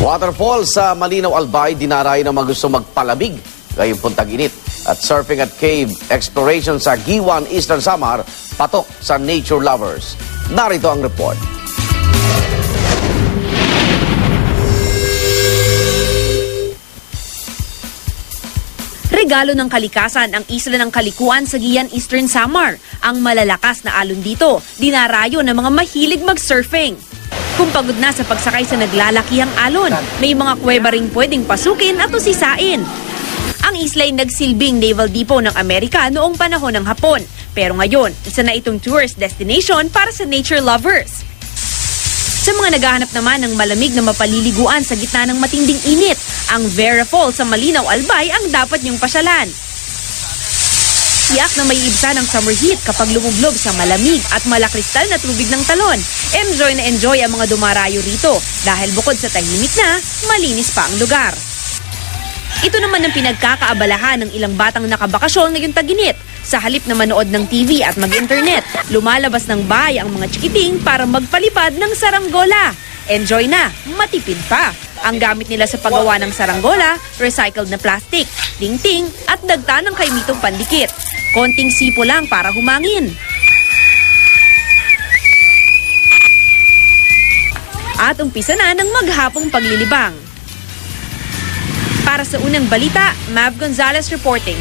Waterfall sa Malinaw Albay, dinarayo ng mga gusto magpalamig ngayong puntag-init. At surfing at cave exploration sa Giwan, Eastern Samar, patok sa nature lovers. Narito ang report. Regalo ng kalikasan ang isla ng Kalikuan sa Giwan, Eastern Samar. Ang malalakas na alon dito, dinarayo ng mga mahilig mag-surfing. Kung pagod na sa pagsakay sa naglalakihang alon, may mga kuweba ring pwedeng pasukin at usisain. Ang isla ay nagsilbing naval depot ng Amerika noong panahon ng Hapon. Pero ngayon, isa na itong tourist destination para sa nature lovers. Sa mga naghahanap naman ng malamig na mapaliliguan sa gitna ng matinding init, ang Vera Falls sa Malinaw Albay ang dapat niyong pasyalan. Tiyak na may ibsa ng summer heat kapag lumublob sa malamig at malakristal na tubig ng talon. Enjoy na enjoy ang mga dumarayo rito dahil bukod sa tahimik na, malinis pa ang lugar. Ito naman ang pinagkakaabalahan ng ilang batang nakabakasyon ngayong tag-init. Sa halip na manood ng TV at mag-internet, lumalabas ng bahay ang mga chikiting para magpalipad ng saranggola. Enjoy na, matipid pa. Ang gamit nila sa paggawa ng saranggola, recycled na plastic, tingting at dagta ng kaimitong pandikit. Konting sipo lang para humangin. At umpisa na ng maghapong paglilibang. Para sa unang balita, Mav Gonzalez reporting.